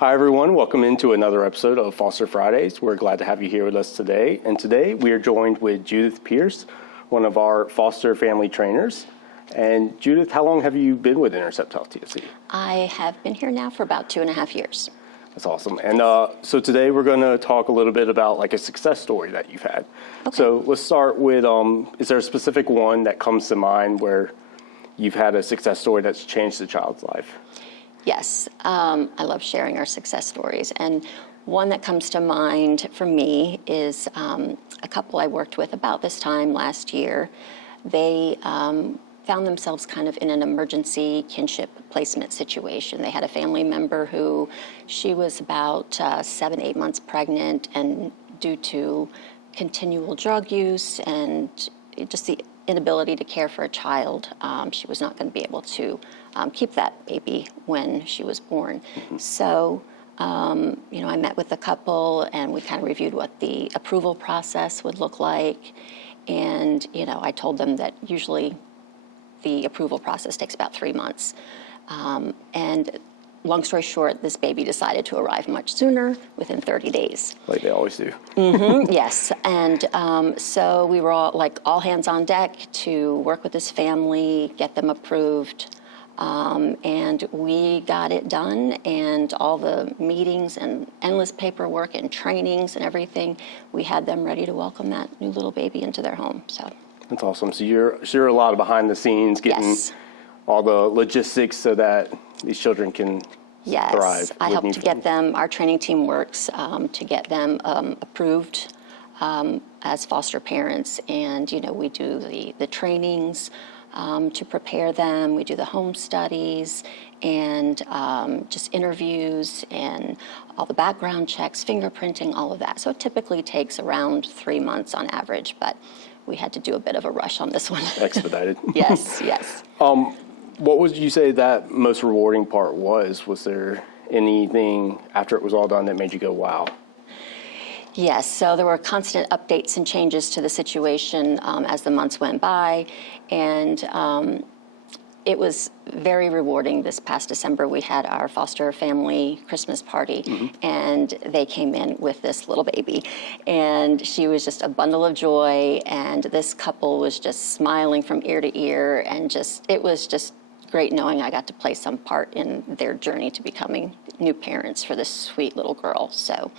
Hi everyone, welcome into another episode of Foster Fridays. We're glad to have you here with us today. And today we are joined with Judith Pierce, one of our foster family trainers. And Judith, how long have you been with Intercept Health TFC? I have been here now for about 2.5 years. That's awesome. And so today we're going to talk a little bit about like a success story that you've had. Okay. So let's start with, is there a specific one that comes to mind where you've had a success story that's changed the child's life? Yes, I love sharing our success stories. And one that comes to mind for me is a couple I worked with about this time last year. They found themselves kind of in an emergency kinship placement situation. They had a family member who, she was about 7-8 months pregnant, and due to continual drug use and just the inability to care for a child, she was not going to be able to keep that baby when she was born. Mm-hmm. So, I met with the couple and we kind of reviewed what the approval process would look like. And, I told them that usually the approval process takes about 3 months. And long story short, this baby decided to arrive much sooner, within 30 days. Like they always do. Mm-hmm, yes. And so we were all hands on deck to work with this family, get them approved. And we got it done, and all the meetings and endless paperwork and trainings and everything, we had them ready to welcome that new little baby into their home. So that's awesome. So you're a lot of behind the scenes, getting all the logistics so that these children can thrive. I help to get them, our training team works to get them approved as foster parents. And, we do the trainings to prepare them. We do the home studies and just interviews and all the background checks, fingerprinting, all of that. So it typically takes around 3 months on average, but we had to do a bit of a rush on this one. Expedited. Yes. What would you say that most rewarding part was? Was there anything after it was all done that made you go, wow? Yes, so there were constant updates and changes to the situation as the months went by, and it was very rewarding. This past December, we had our foster family Christmas party, mm-hmm. and they came in with this little baby, and she was just a bundle of joy, and this couple was just smiling from ear to ear, and it was just great knowing I got to play some part in their journey to becoming new parents for this sweet little girl. So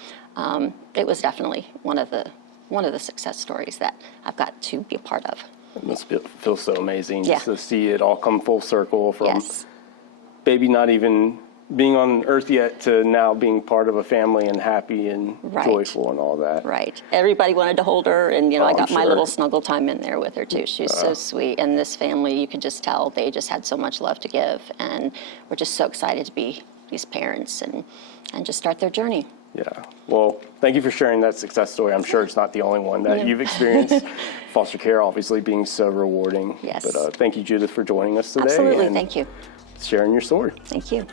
it was definitely one of the success stories that I've got to be a part of. It must feel so amazing just to see it all come full circle from baby not even being on earth yet to now being part of a family and happy and joyful and all that. Right. Everybody wanted to hold her, and I got my little snuggle time in there with her too. She's so sweet, and this family, you could just tell they just had so much love to give, and we're just so excited to be these parents and just start their journey. Yeah. Well, thank you for sharing that success story. I'm sure it's not the only one that you've experienced. Foster care obviously being so rewarding. Yes. But thank you, Judith, for joining us today. Absolutely. Thank you. Sharing your story. Thank you.